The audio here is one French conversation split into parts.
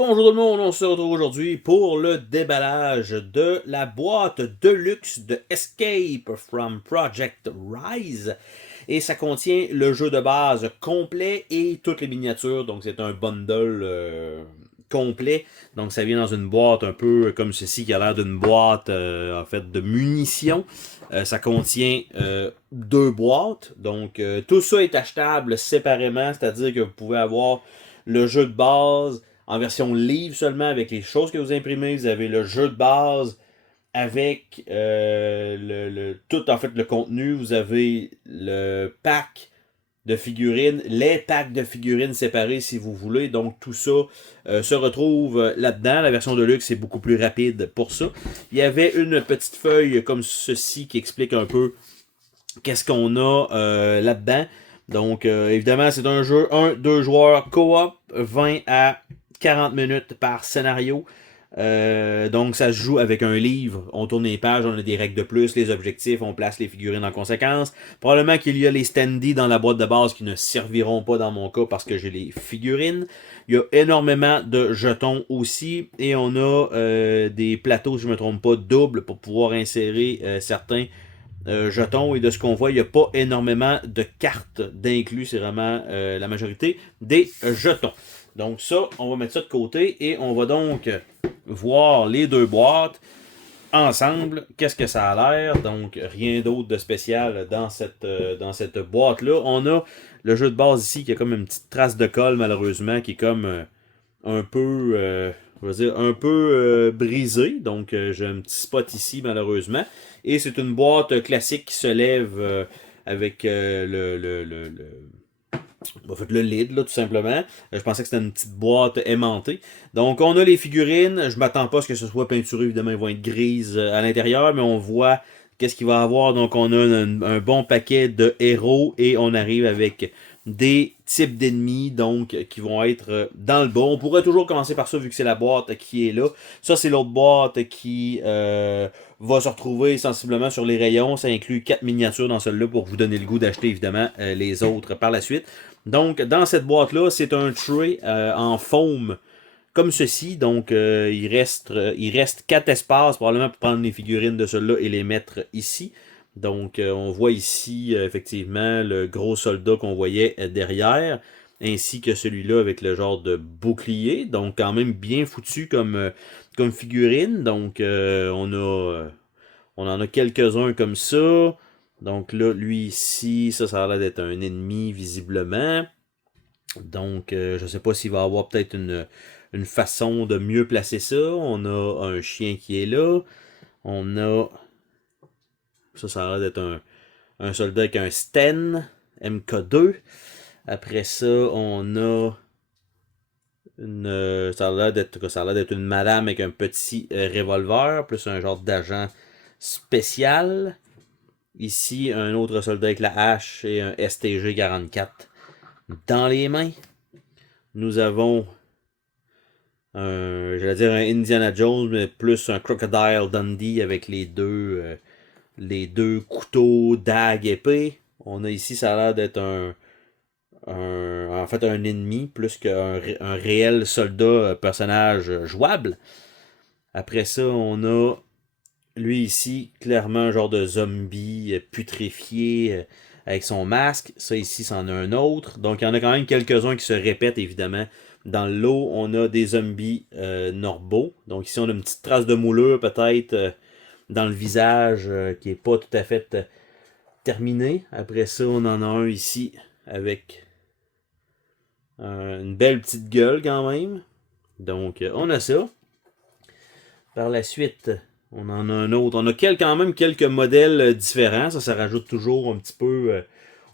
Bonjour tout le monde, on se retrouve aujourd'hui pour le déballage de la boîte Deluxe de Escape from Project Rise. Et ça contient le jeu de base complet et toutes les miniatures, donc c'est un bundle complet. Donc ça vient dans une boîte un peu comme ceci qui a l'air d'une boîte en fait de munitions. Ça contient deux boîtes, donc tout ça est achetable séparément, c'est-à-dire que vous pouvez avoir le jeu de base en version livre seulement avec les choses que vous imprimez. Vous avez le jeu de base avec tout en fait le contenu. Vous avez le pack de figurines, les packs de figurines séparés si vous voulez. Donc tout ça se retrouve là-dedans. La version de luxe est beaucoup plus rapide pour ça. Il y avait une petite feuille comme ceci qui explique un peu qu'est-ce qu'on a là-dedans. Donc évidemment c'est un jeu 1-2 joueurs coop, 20 à 40 minutes par scénario. Donc ça se joue avec un livre, on tourne les pages, on a des règles de plus, les objectifs, on place les figurines en conséquence. Probablement qu'il y a les standees dans la boîte de base qui ne serviront pas dans mon cas parce que j'ai les figurines. Il y a énormément de jetons aussi et on a des plateaux, si je ne me trompe pas, doubles pour pouvoir insérer certains jetons. Et de ce qu'on voit, il n'y a pas énormément de cartes d'inclus, c'est vraiment la majorité des jetons. Donc ça, on va mettre ça de côté et on va donc voir les deux boîtes ensemble. Qu'est-ce que ça a l'air? Donc rien d'autre de spécial dans cette boîte-là. On a le jeu de base ici qui a comme une petite trace de colle malheureusement, qui est comme un peu, je veux dire, un peu brisé. Donc j'ai un petit spot ici malheureusement. Et c'est une boîte classique qui se lève avec en fait, le lead, là, tout simplement. Je pensais que c'était une petite boîte aimantée. Donc, on a les figurines. Je m'attends pas à ce que ce soit peinturé. Évidemment, elles vont être grises à l'intérieur, mais on voit qu'est-ce qu'il va y avoir. Donc, on a un bon paquet de héros et on arrive avec des types d'ennemis donc qui vont être dans le bas. On pourrait toujours commencer par ça vu que c'est la boîte qui est là. Ça, c'est l'autre boîte qui va se retrouver sensiblement sur les rayons. Ça inclut 4 miniatures dans celle-là pour vous donner le goût d'acheter évidemment les autres par la suite. Donc, dans cette boîte-là, c'est un tray en foam comme ceci. Donc, il reste 4 espaces probablement pour prendre les figurines de ceux-là et les mettre ici. Donc, on voit ici effectivement le gros soldat qu'on voyait derrière, ainsi que celui-là avec le genre de bouclier. Donc, quand même bien foutu comme figurine. Donc, on en a quelques-uns comme ça. Donc là, lui ici, ça a l'air d'être un ennemi visiblement. Donc, je ne sais pas s'il va avoir peut-être une façon de mieux placer ça. On a un chien qui est là. On a... Ça a l'air d'être un soldat avec un Sten MK2. Après ça, on a... ça a l'air d'être une madame avec un petit revolver, plus un genre d'agent spécial. Ici, un autre soldat avec la hache et un STG-44 dans les mains. Nous avons j'allais dire un Indiana Jones, mais plus un Crocodile Dundee avec les deux couteaux, dagues, épée. On a ici, ça a l'air d'être en fait un ennemi, plus qu'un réel soldat, personnage jouable. Après ça, on a lui ici, clairement un genre de zombie putréfié avec son masque. Ça ici, c'en a un autre. Donc il y en a quand même quelques-uns qui se répètent évidemment. Dans le lot, on a des zombies normaux. Donc ici, on a une petite trace de moulure peut-être dans le visage qui n'est pas tout à fait terminée. Après ça, on en a un ici avec une belle petite gueule quand même. Donc on a ça. Par la suite, on en a un autre. On a quand même quelques modèles différents. Ça rajoute toujours un petit peu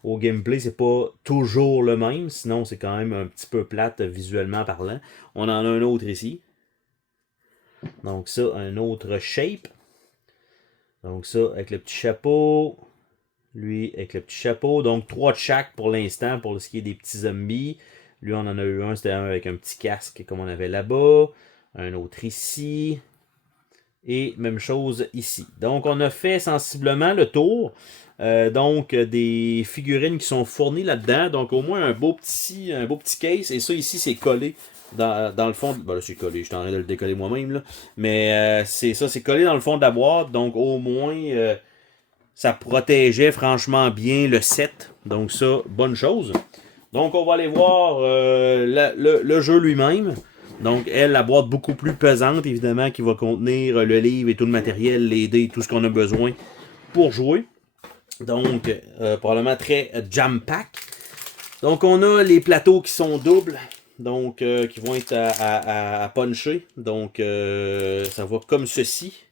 au gameplay. C'est pas toujours le même. Sinon, c'est quand même un petit peu plate visuellement parlant. On en a un autre ici. Donc ça, un autre shape. Donc ça, avec le petit chapeau. Lui, avec le petit chapeau. Donc 3 de chaque pour l'instant, pour ce qui est des petits zombies. Lui, on en a eu un. C'était un avec un petit casque comme on avait là-bas. Un autre ici. Et même chose ici. Donc, on a fait sensiblement le tour. Donc, des figurines qui sont fournies là-dedans. Donc, au moins un beau petit case. Et ça, ici, c'est collé dans le fond. Ben là, c'est collé, je suis en train de le décoller moi-même, là. Mais c'est ça, c'est collé dans le fond de la boîte. Donc, au moins, ça protégeait franchement bien le set. Donc, ça, bonne chose. Donc, on va aller voir le jeu lui-même. Donc, elle, la boîte beaucoup plus pesante, évidemment, qui va contenir le livre et tout le matériel, les dés, tout ce qu'on a besoin pour jouer. Donc, probablement très jam-pack. Donc, on a les plateaux qui sont doubles. Donc, qui vont être à puncher. Donc, ça va comme ceci.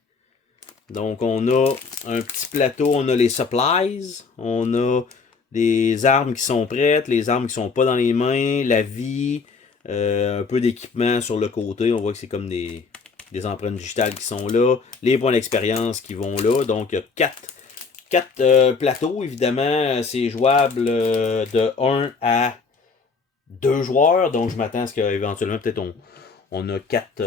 Donc, on a un petit plateau, on a les supplies, on a des armes qui sont prêtes, les armes qui sont pas dans les mains, la vie, un peu d'équipement sur le côté. On voit que c'est comme des empreintes digitales qui sont là, les points d'expérience qui vont là. Donc, il y a 4 plateaux. Évidemment, c'est jouable de 1 à 2 joueurs. Donc, je m'attends à ce qu'éventuellement, peut-être on a 4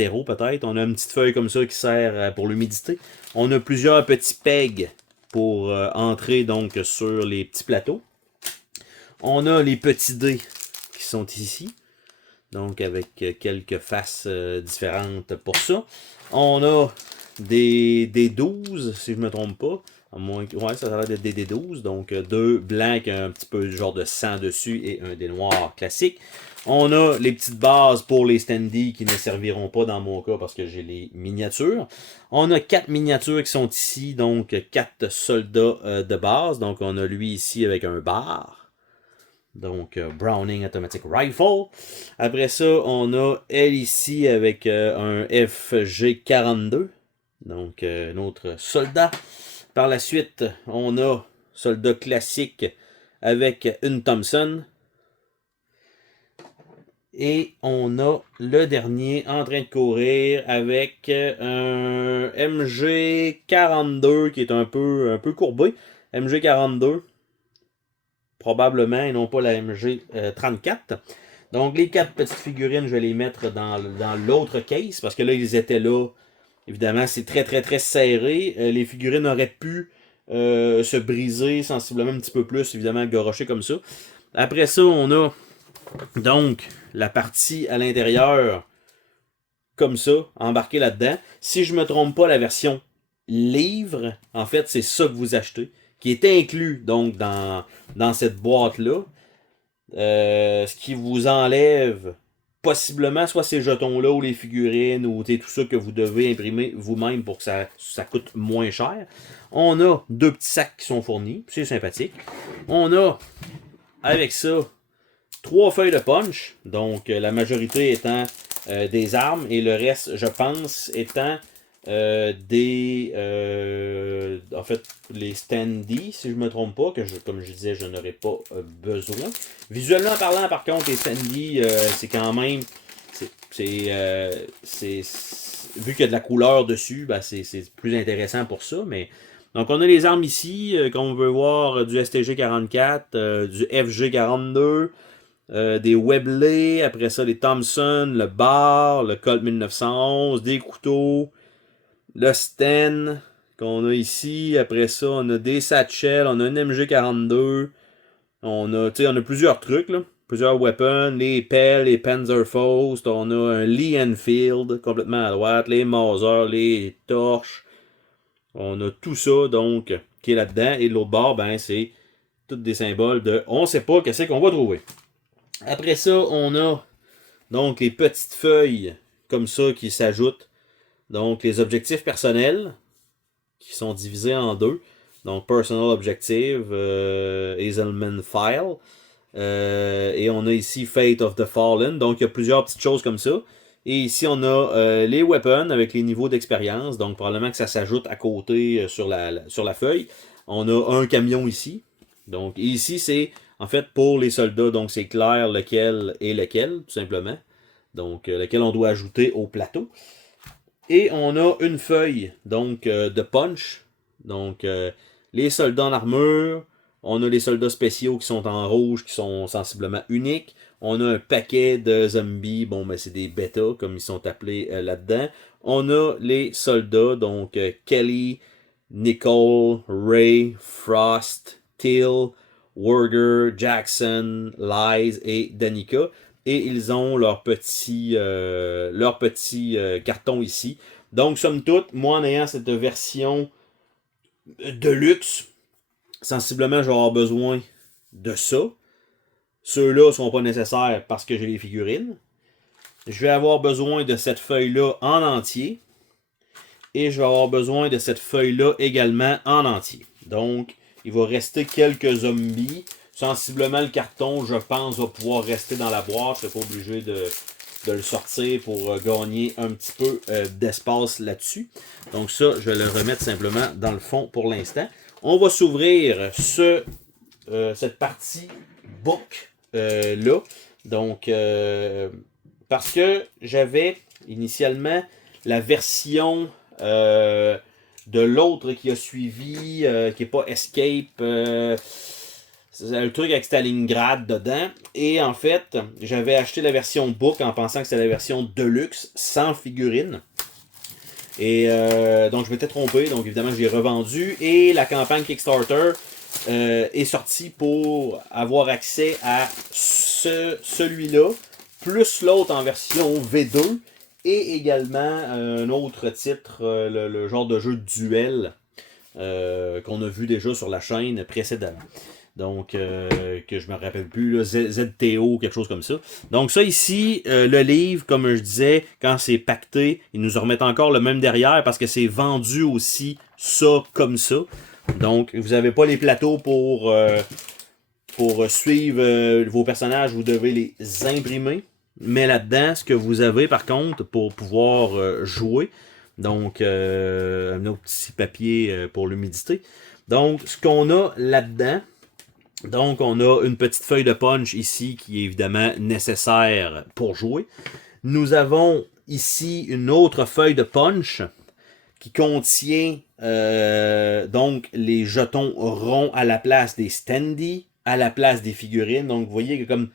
héros peut-être. On a une petite feuille comme ça qui sert pour l'humidité. On a plusieurs petits pegs pour entrer donc sur les petits plateaux. On a les petits dés qui sont ici. Donc avec quelques faces différentes pour ça. On a des 12, si je ne me trompe pas. À moins que, ouais, ça a l'air d'être des 12. Donc 2 blancs avec un petit peu genre de sang dessus et un dé noir classique. On a les petites bases pour les standees qui ne serviront pas dans mon cas parce que j'ai les miniatures. On a 4 miniatures qui sont ici, donc 4 soldats de base. Donc on a lui ici avec un bar. Donc, Browning Automatic Rifle. Après ça, on a elle ici avec un FG42. Donc, un autre soldat. Par la suite, on a soldat classique avec une Thompson. Et on a le dernier en train de courir avec un MG42 qui est un peu courbé. MG42. Probablement, et non pas la MG34. Donc, les 4 petites figurines, je vais les mettre dans l'autre case, parce que là, ils étaient là. Évidemment, c'est très, très, très serré. Les figurines auraient pu se briser sensiblement un petit peu plus, évidemment, gorocher comme ça. Après ça, on a donc la partie à l'intérieur, comme ça, embarquée là-dedans. Si je ne me trompe pas, la version livre, en fait, c'est ça que vous achetez, qui est inclus donc dans cette boîte-là. Ce qui vous enlève possiblement soit ces jetons-là ou les figurines ou tout ça que vous devez imprimer vous-même pour que ça coûte moins cher. On a 2 petits sacs qui sont fournis, c'est sympathique. On a avec ça 3 feuilles de punch, donc la majorité étant des armes et le reste, je pense, étant en fait, les standees, si je me trompe pas, comme je disais, je n'aurais pas besoin. Visuellement parlant, par contre, les standees, c'est quand même, vu qu'il y a de la couleur dessus, ben c'est plus intéressant pour ça, mais donc on a les armes ici, comme on veut voir, du STG-44, du FG-42, des Webley, après ça les Thompson, le bar, le Colt 1911, des couteaux, le Sten qu'on a ici. Après ça, on a des satchels, on a un MG42. On a plusieurs trucs, là. Plusieurs weapons, les pelles, les Panzerfaust. On a un Lee Enfield complètement à droite, les Mauser, les torches. On a tout ça, donc, qui est là-dedans. Et l'autre bord, ben, c'est tous des symboles de on sait pas qu'est-ce qu'on va trouver. Après ça, on a donc les petites feuilles comme ça qui s'ajoutent. Donc, les objectifs personnels qui sont divisés en 2. Donc, Personal Objective, Hazelman File. Et on a ici Fate of the Fallen. Donc, il y a plusieurs petites choses comme ça. Et ici, on a les weapons avec les niveaux d'expérience. Donc, probablement que ça s'ajoute à côté sur la feuille. On a un camion ici. Donc, ici, c'est en fait pour les soldats. Donc, c'est clair lequel est lequel, tout simplement. Donc, lequel on doit ajouter au plateau. Et on a une feuille donc de punch. Donc les soldats en armure. On a les soldats spéciaux qui sont en rouge, qui sont sensiblement uniques. On a un paquet de zombies. Bon, ben c'est des bêtas, comme ils sont appelés là-dedans. On a les soldats, donc Kelly, Nicole, Ray, Frost, Till, Werger, Jackson, Lies et Danica. et ils ont leur petit carton ici. Donc, somme toute, moi en ayant cette version de luxe, sensiblement, je vais avoir besoin de ça. Ceux-là ne sont pas nécessaires parce que j'ai les figurines. Je vais avoir besoin de cette feuille-là en entier. Et je vais avoir besoin de cette feuille-là également en entier. Donc, il va rester quelques zombies. Sensiblement, le carton, je pense, va pouvoir rester dans la boîte. Je ne suis pas obligé de le sortir pour gagner un petit peu d'espace là-dessus. Donc ça, je vais le remettre simplement dans le fond pour l'instant. On va s'ouvrir cette partie book là. Donc, parce que j'avais initialement la version de l'autre qui a suivi, qui n'est pas Escape. C'est le truc avec Stalingrad dedans. Et en fait, j'avais acheté la version book en pensant que c'était la version deluxe sans figurine. Et donc je m'étais trompé, donc évidemment je l'ai revendu. Et la campagne Kickstarter est sortie pour avoir accès à celui-là, plus l'autre en version V2. Et également un autre titre, le genre de jeu de duel qu'on a vu déjà sur la chaîne précédemment. Donc, que je me rappelle plus, là, ZTO, quelque chose comme ça. Donc ça ici, le livre, comme je disais, quand c'est pacté, ils nous remettent encore le même derrière parce que c'est vendu aussi ça comme ça. Donc, vous n'avez pas les plateaux pour suivre vos personnages, vous devez les imprimer. Mais là-dedans, ce que vous avez par contre pour pouvoir jouer, donc un autre petit papier pour l'humidité. Donc, ce qu'on a là-dedans, donc on a une petite feuille de punch ici qui est évidemment nécessaire pour jouer. Nous avons ici une autre feuille de punch qui contient donc les jetons ronds à la place des standees, à la place des figurines. Donc vous voyez que comme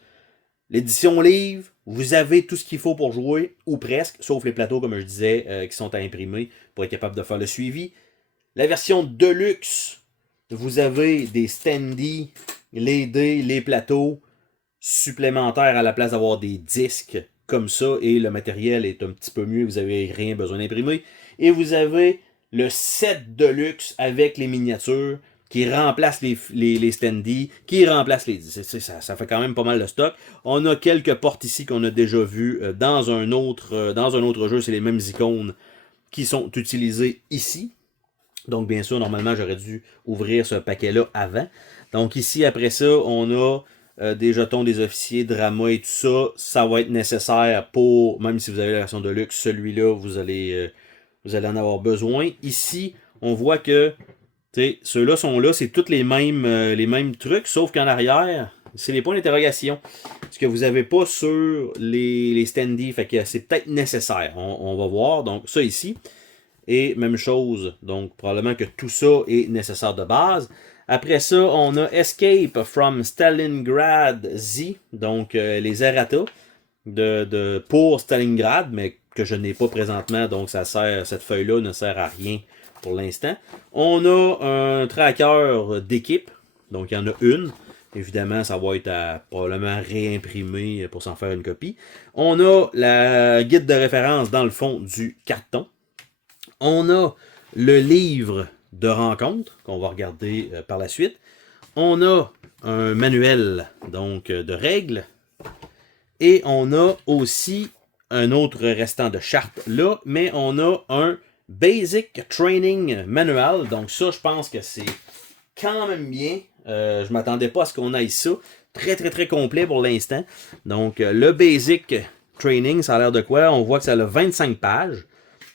l'édition livre, vous avez tout ce qu'il faut pour jouer, ou presque, sauf les plateaux, comme je disais, qui sont à imprimer pour être capable de faire le suivi. La version Deluxe, vous avez des standees, les dés, les plateaux supplémentaires à la place d'avoir des disques comme ça, et le matériel est un petit peu mieux, vous n'avez rien besoin d'imprimer. Et vous avez le set Deluxe avec les miniatures, qui remplace les standees, qui remplace les... Ça fait quand même pas mal de stock. On a quelques portes ici qu'on a déjà vues dans un autre jeu. C'est les mêmes icônes qui sont utilisées ici. Donc, bien sûr, normalement, j'aurais dû ouvrir ce paquet-là avant. Donc, ici, après ça, on a des jetons des officiers, drama et tout ça. Ça va être nécessaire pour, même si vous avez la version de luxe, celui-là, vous allez en avoir besoin. Ici, on voit que ceux-là sont là, c'est tous les mêmes trucs, sauf qu'en arrière, c'est les points d'interrogation. Ce que vous n'avez pas sur les standees, fait que c'est peut-être nécessaire. On va voir, donc ça ici. Et même chose, donc probablement que tout ça est nécessaire de base. Après ça, on a Escape from Stalingrad Z, donc les errata pour Stalingrad, mais que je n'ai pas présentement, donc cette feuille-là ne sert à rien pour l'instant. On a un tracker d'équipe, donc il y en a une. Évidemment, ça va être probablement réimprimé pour s'en faire une copie. On a la guide de référence dans le fond du carton. On a le livre de rencontre qu'on va regarder par la suite. On a un manuel donc de règles. Et on a aussi un autre restant de charte là, mais on a un Basic Training Manual. Donc ça, je pense que c'est quand même bien. Je m'attendais pas à ce qu'on aille ça. Très, très, très complet pour l'instant. Donc, le Basic Training, ça a l'air de quoi? On voit que ça a 25 pages.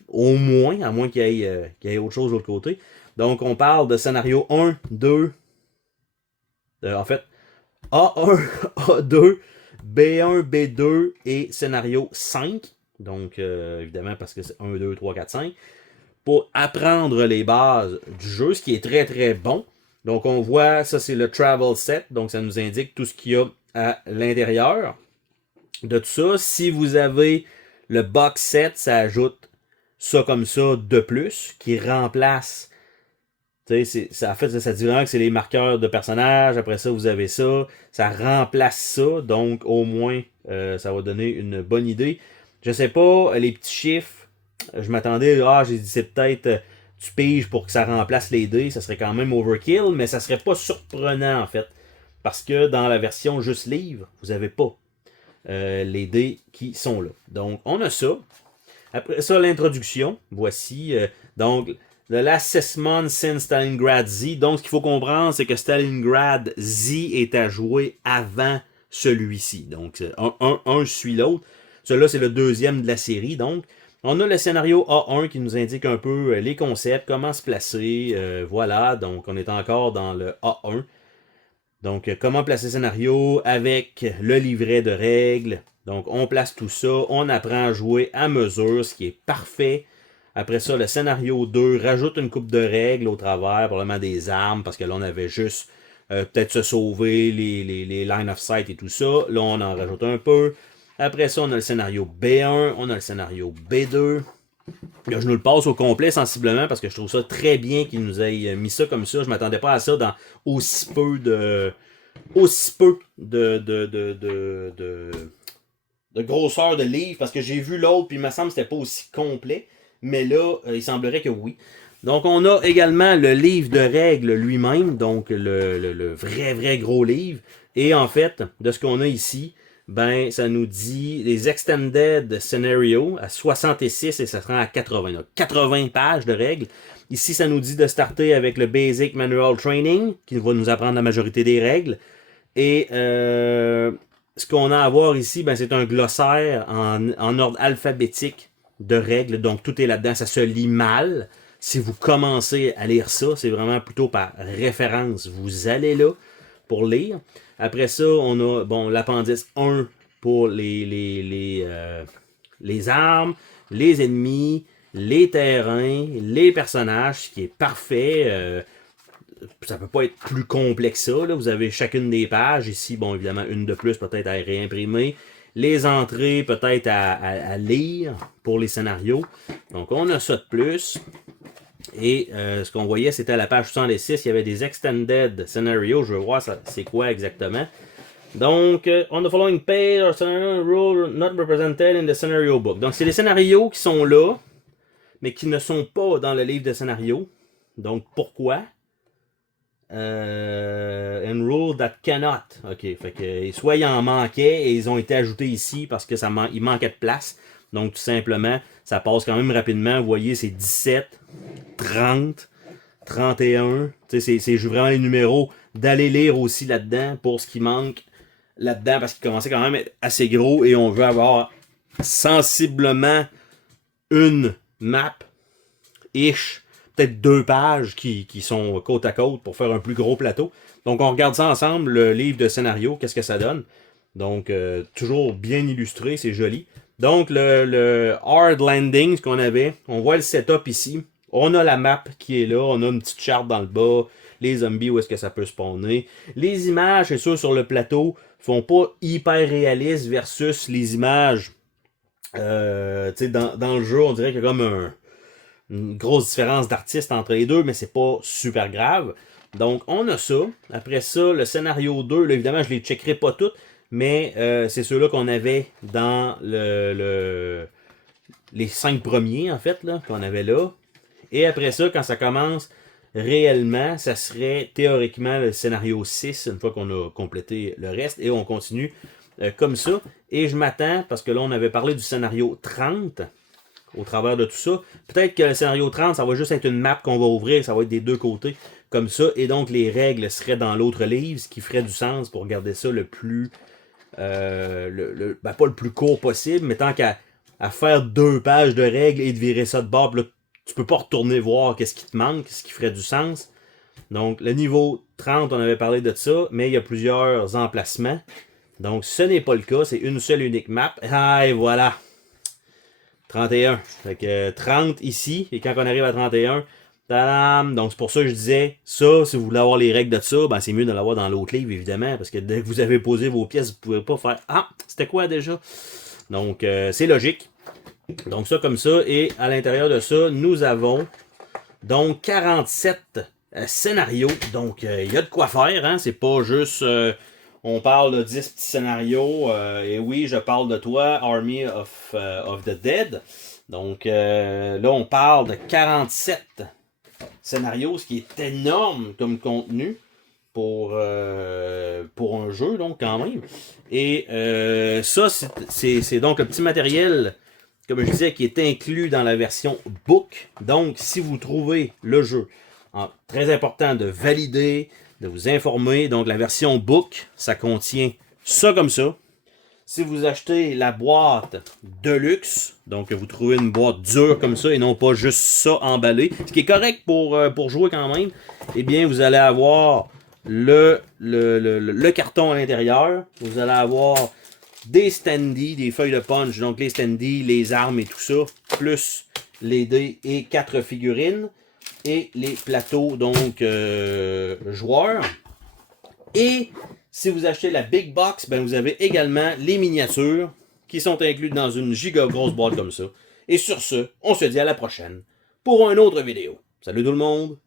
Au moins, à moins qu'il y ait autre chose de l'autre côté. Donc, on parle de scénario 1, 2, en fait, A1, A2, B1, B2 et scénario 5. Donc, évidemment, parce que c'est 1, 2, 3, 4, 5. Pour apprendre les bases du jeu, ce qui est très, très bon. Donc, on voit, ça, c'est le Travel Set. Donc, ça nous indique tout ce qu'il y a à l'intérieur de tout ça. Si vous avez le Box Set, ça ajoute ça comme ça de plus, qui remplace En fait, ça dit vraiment que c'est les marqueurs de personnages. Après ça, vous avez ça. Ça remplace ça. Donc, au moins, ça va donner une bonne idée. Je sais pas, les petits chiffres, je m'attendais, j'ai dit c'est peut-être tu piges pour que ça remplace les dés. Ça serait quand même overkill, mais ça serait pas surprenant en fait. Parce que dans la version juste livre, vous avez pas les dés qui sont là. Donc, on a ça. Après ça, l'introduction. Voici. Donc, The Last 6 Months since Stalingrad Z. Donc, ce qu'il faut comprendre, c'est que Stalingrad Z est à jouer avant celui-ci. Donc, un suit l'autre. Celui-là, c'est le deuxième de la série. Donc, on a le scénario A1 qui nous indique un peu les concepts, comment se placer. Voilà, donc on est encore dans le A1. Donc, comment placer le scénario avec le livret de règles. Donc, on place tout ça, on apprend à jouer à mesure, ce qui est parfait. Après ça, le scénario 2 rajoute une coupe de règles au travers, probablement des armes, parce que là, on avait juste peut-être se sauver, les line of sight et tout ça. Là, on en rajoute un peu. Après ça, on a le scénario B1, on a le scénario B2. Là, je nous le passe au complet sensiblement parce que je trouve ça très bien qu'ils nous aient mis ça comme ça. Je m'attendais pas à ça dans aussi peu de grosseur de livre parce que j'ai vu l'autre puis il me semble que c'était pas aussi complet. Mais là, il semblerait que oui. Donc, on a également le livre de règles lui-même, donc le vrai gros livre. Et en fait, de ce qu'on a ici, ben, ça nous dit les Extended Scenario à 66 et ça sera à 80. Donc, 80 pages de règles. Ici, ça nous dit de starter avec le Basic Manual Training, qui va nous apprendre la majorité des règles. Et ce qu'on a à voir ici, ben, c'est un glossaire en ordre alphabétique de règles. Donc, tout est là-dedans. Ça se lit mal. Si vous commencez à lire ça, c'est vraiment plutôt par référence. Vous allez là pour lire. Après ça, on a l'appendice 1 pour les armes, les ennemis, les terrains, les personnages, ce qui est parfait. Ça peut pas être plus complexe que ça. Là. Vous avez chacune des pages. Ici, bon, évidemment, une de plus peut-être à réimprimer. Les entrées peut-être à lire pour les scénarios. Donc, on a ça de plus. Et ce qu'on voyait, c'était à la page 66, il y avait des extended scenarios. Je veux voir c'est quoi exactement. Donc, on the following page, our scenario rule not represented in the scenario book. Donc, c'est les scénarios qui sont là, mais qui ne sont pas dans le livre de scénario. Donc, pourquoi? And rule that cannot. OK, fait que soit il en manquait et ils ont été ajoutés ici parce que il manquait de place. Donc, tout simplement, ça passe quand même rapidement. Vous voyez, c'est 17, 30, 31. C'est vraiment les numéros d'aller lire aussi là-dedans pour ce qui manque là-dedans parce qu'il commençait quand même à être assez gros et on veut avoir sensiblement une map ish, peut-être 2 pages qui sont côte à côte pour faire un plus gros plateau. Donc on regarde ça ensemble, le livre de scénario, qu'est-ce que ça donne. Donc toujours bien illustré, c'est joli. Donc le hard landing, ce qu'on avait, on voit le setup ici. On a la map qui est là, on a une petite charte dans le bas, les zombies, où est-ce que ça peut spawner. Les images, c'est sûr, sur le plateau, font pas hyper réalistes versus les images dans le jeu, on dirait qu'il y a comme une grosse différence d'artiste entre les deux, mais c'est pas super grave. Donc, on a ça. Après ça, le scénario 2, là, évidemment, je les checkerai pas toutes, mais c'est ceux-là qu'on avait dans les 5 premiers, en fait, là, qu'on avait là. Et après ça, quand ça commence réellement, ça serait théoriquement le scénario 6, une fois qu'on a complété le reste, et on continue comme ça. Et je m'attends, parce que là, on avait parlé du scénario 30 au travers de tout ça. Peut-être que le scénario 30, ça va juste être une map qu'on va ouvrir, ça va être des deux côtés, comme ça, et donc les règles seraient dans l'autre livre, ce qui ferait du sens pour garder ça le plus... pas le plus court possible, mais tant qu'à faire 2 pages de règles et de virer ça de bord, là, tu peux pas retourner voir qu'est-ce qui te manque, ce qui ferait du sens. Donc, le niveau 30, on avait parlé de ça, mais il y a plusieurs emplacements. Donc, ce n'est pas le cas, c'est une seule unique map. Ah, et voilà! 31. Fait que 30 ici, et quand on arrive à 31, tadam! Donc, c'est pour ça que je disais, ça, si vous voulez avoir les règles de ça, ben, c'est mieux de l'avoir dans l'autre livre, évidemment, parce que dès que vous avez posé vos pièces, vous pouvez pas faire « Ah, c'était quoi déjà? » Donc, c'est logique. Donc, ça comme ça, et à l'intérieur de ça, nous avons donc 47 scénarios. Donc, il y a de quoi faire, hein? C'est pas juste... on parle de 10 petits scénarios. Et oui, je parle de toi, Army of the Dead. Donc, là, on parle de 47 scénarios, ce qui est énorme comme contenu pour un jeu, donc, quand même. Et ça, c'est donc le petit matériel, comme je disais, qui est inclus dans la version book. Donc, si vous trouvez le jeu, très important de valider, de vous informer. Donc, la version book, ça contient ça comme ça. Si vous achetez la boîte Deluxe, donc vous trouvez une boîte dure comme ça et non pas juste ça emballé, ce qui est correct pour jouer quand même, eh bien, vous allez avoir le carton à l'intérieur. Vous allez avoir des standees, des feuilles de punch, donc les standees, les armes et tout ça, plus les dés et 4 figurines, et les plateaux, donc joueurs. Et si vous achetez la Big Box, ben vous avez également les miniatures qui sont incluses dans une giga grosse boîte comme ça. Et sur ce, on se dit à la prochaine pour une autre vidéo. Salut tout le monde!